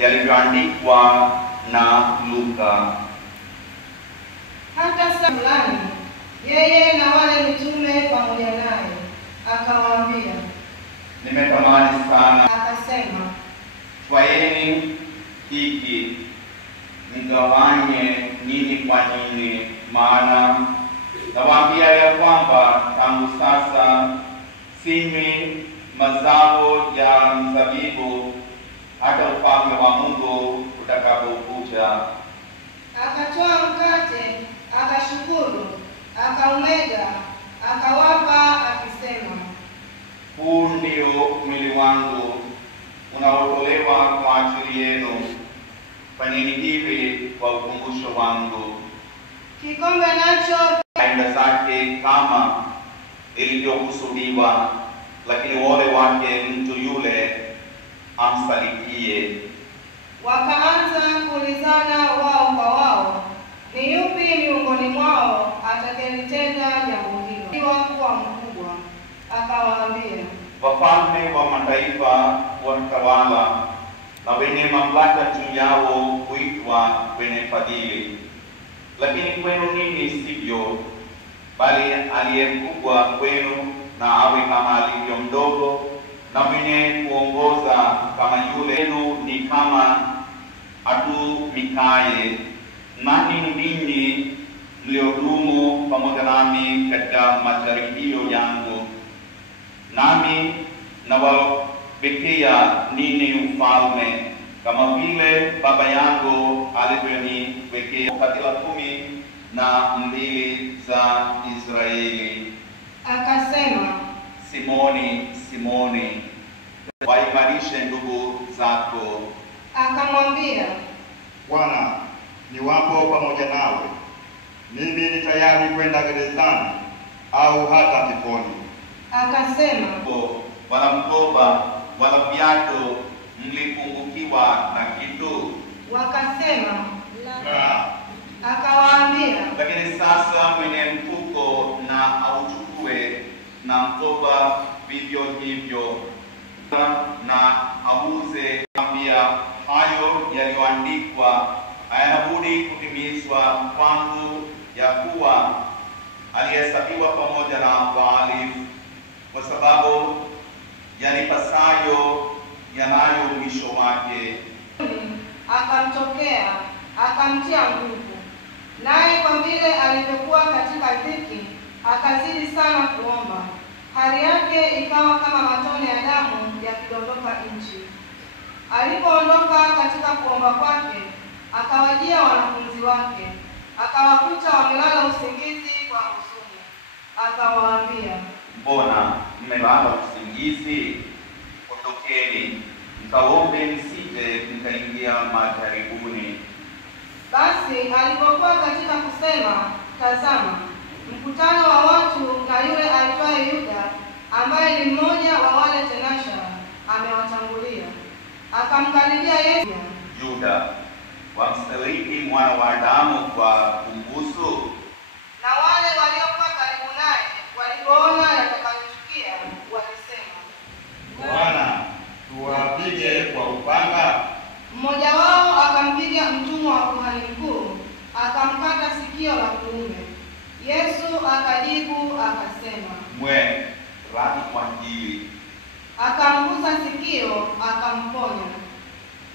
yalivyoandikwa na Luka. Hata saa fulani, yeye na wale mitume pamoja naye, akawaambia, nimetamani sana. Akasema, twaeni hiki mgawanye ninyi kwa ninyi, maana nawaambia ya kwamba tangu sasa sinywi mazao ya mzabibu hata ufalme wa Mungu utakapokuja. Akatoa mkate, akashukuru, akaumega, akawapa akisema, huu ndio mwili wangu unaotolewa kwa ajili yenu, fanyeni hivi kwa ukumbusho wangu. Kikombe nacho aenda zake kama ilivyokusudiwa, lakini ole wake mtu yule amsalikie. Wakaanza kuulizana wao kwa wao, ni yupi miongoni mwao atakayelitenda jambo hilo kuwa mkubwa. Akawaambia, wafalme wa mataifa watawala na wenye mamlaka juu yao huitwa wenye fadhili, lakini kwenu ninyi sivyo, bali aliye mkubwa kwenu na awe kama alivyo mdogo, na mwenye kuongoza kama yule. Yenu ni kama atumikaye, nani ninyi mliodumu pamoja nami katika majaribio yangu, nami nawawekea ninyi ufalme kama vile Baba yangu alivyoniwekea. Kabila 12 za Israeli. Akasema, Simoni, Simoni, waimarishe ndugu zako. Akamwambia, Bwana, niwapo pamoja nawe, mimi ni tayari kwenda gerezani au hata kifoni. Akasema, wala mkoba wala viatu mlipungukiwa na kitu? Wakasema, La. Akawaambia, lakini sasa mwenye mfuko na auchukue, na mkoba vivyo hivyo, na auze. Ambia hayo yaliyoandikwa hayana budi kutimizwa kwangu, ya kuwa alihesabiwa pamoja na wahalifu, kwa sababu yanipasayo yanayo mwisho wake. Akamtokea, akamtia nguvu, naye kwa vile alivyokuwa katika dhiki akazidi sana kuomba, hali yake ikawa kama matone ya damu yakidondoka nchi. Alipoondoka katika kuomba kwake, akawajia wanafunzi wake, akawakuta wamelala usingizi kwa huzuni. Akawaambia, mbona mmelala usingizi? Ondokeni mkaombe, msije mkaingia majaribuni. Basi alipokuwa katika kusema, tazama, mkutano wa watu na yule aitwaye Yuda, ambaye ni mmoja wa wale tenashara, amewatangulia. Akamkaribia Yesu. Yuda, wamsaliti mwana wa Adamu kwa kumbusu? Na wale waliokuwa karibu naye walipoona yatakayotukia, walisema, Bwana, tuwapige kwa upanga? Mmoja wao akampiga mtumwa wa kuhani mkuu, akamkata sikio la kuume. Yesu akajibu akasema, mwe radhi kwa hili. Akamgusa sikio, akamponya.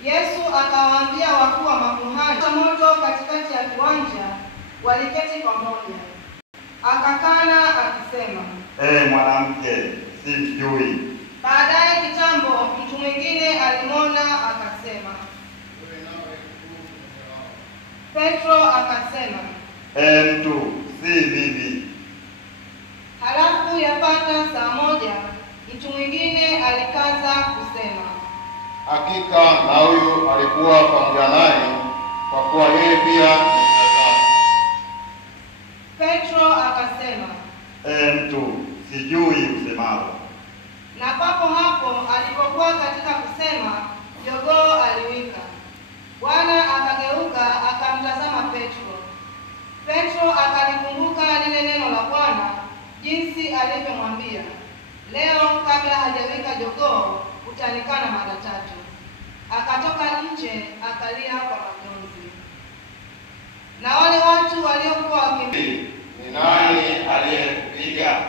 Yesu akawaambia wakuu wa makuhani, moto katikati ya kiwanja, waliketi pamoja. Akakana akisema, Mwanamke, simjui. Baadaye kitambo mtu mwingine alimwona akasema. Petro akasema, Mtu, si mimi. Halafu yapata saa moja mtu mwingine alikaza kusema, hakika na huyu alikuwa pamoja naye, kwa kuwa yeye pia ni mtazamo. Petro akasema, Mtu, sijui usemalo. na papo hapo alipokuwa katika kusema, jogoo aliwika. Bwana akageuka akamtazama Petro. Petro akalikumbuka lile neno la Bwana, jinsi alivyomwambia, leo kabla hajawika jogoo utanikana mara 3. Akatoka nje akalia kwa majonzi. Na wale watu waliokuwa ni nani aliyekupiga?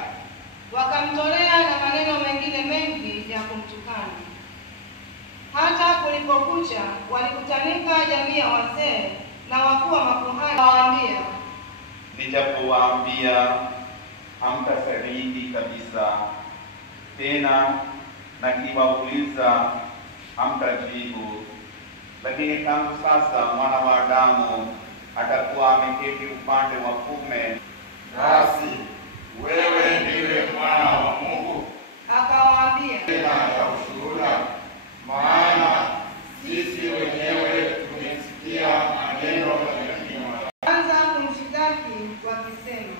Wakamtolea na maneno mengine mengi ya kumtukana. Hata kulipokucha, walikutanika jamii ya wazee na wakuu wa makuhani, waambia, nijapowaambia hamtasadiki kabisa, tena na kiwauliza hamtajibu. Lakini tangu sasa Mwana wa Adamu atakuwa ameketi upande wa kuume, Basi wewe ndiwe Mwana wa Mungu. akawaambia, Tena ya ushuhuda, maana sisi wenyewe tumesikia maneno ya kinywa. anza kumshitaki wakisema,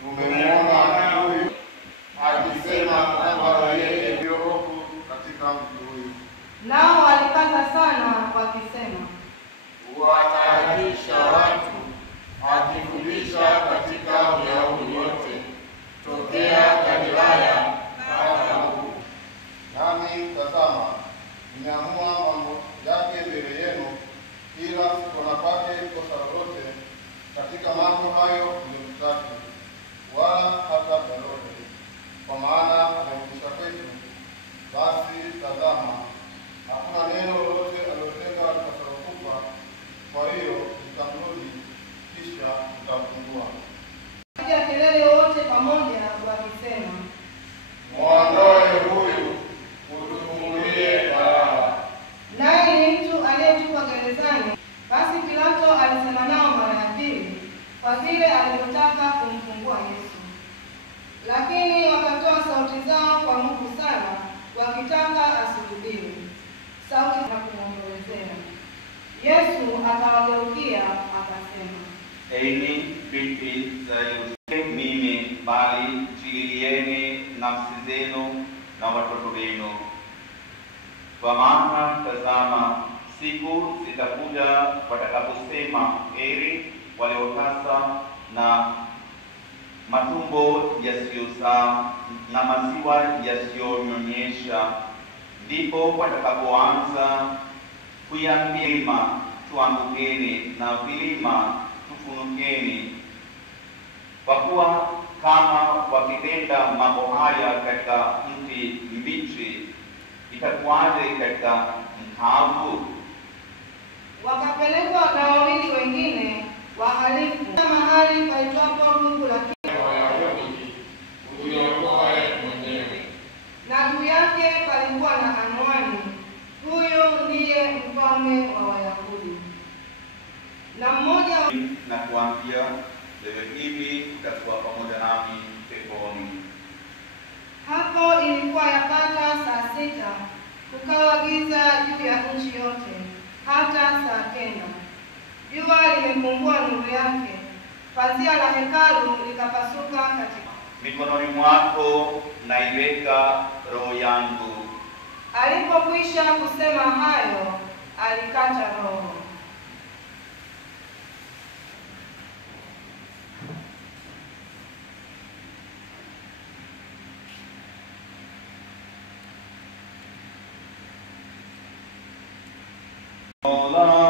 Tumemwona huyu akisema kwamba yeye Ndiyo hofu katika mtu huyu. nao walikaza sana wakisema, huwatahadharisha watu, akifundisha katika Uyahudi yote, tokea Galilaya hata huku. Nami tazama, nimeamua mambo yake mbele yenu, ila sikuona kwake kosa lolote katika mambo hayo mliyomshtaki, wala hata lolote, kwa maana amefundisha kwetu. Basi tazama, hakuna neno lolote alilotenda litakalokufa. Kwa hiyo nitamrudi, kisha nitamfungua. piga kelele wote pamoja wakisema, Mwondoe huyu, utufungulie Baraba. naye ni mtu aliyetupwa gerezani. Basi Pilato alisema nao mara ya pili, kwa vile alivyotaka kumfungua Yesu. Lakini wakatoa sauti zao kwa nguvu sana, wakitaka asulubiwe. Sauti na kumwombolezea. Yesu akawageukia akasema, enyi binti za Yerusalemu, mimi bali jililieni nafsi zenu na watoto wenu. Kwa maana tazama, siku zitakuja watakaposema, heri waliotasa na matumbo yasiyozaa na maziwa yasiyonyonyesha. Ndipo watakapoanza kuiambia milima, tuangukeni, na vilima, tufunukeni. Kwa kuwa kama wakitenda mambo haya katika mti mbichi, itakuwaje katika mkavu? wakapelekwa na wawili wengine wahalifu mahali paitwapo Fungu la Wayahudi, ujiokoe mwenyewe. na juu yake palikuwa na anwani, huyu ndiye mfalme wa Wayahudi. Na mmoja Na kuambia, leo hivi utakuwa pamoja nami peponi. hapo ilikuwa yapata saa 6, kukawa giza juu ya nchi yote hata saa 9. Jua limepungua nuru yake, pazia la hekalu likapasuka katika. Mikononi mwako naiweka roho yangu. Alipokwisha kusema hayo, alikata roho. Mola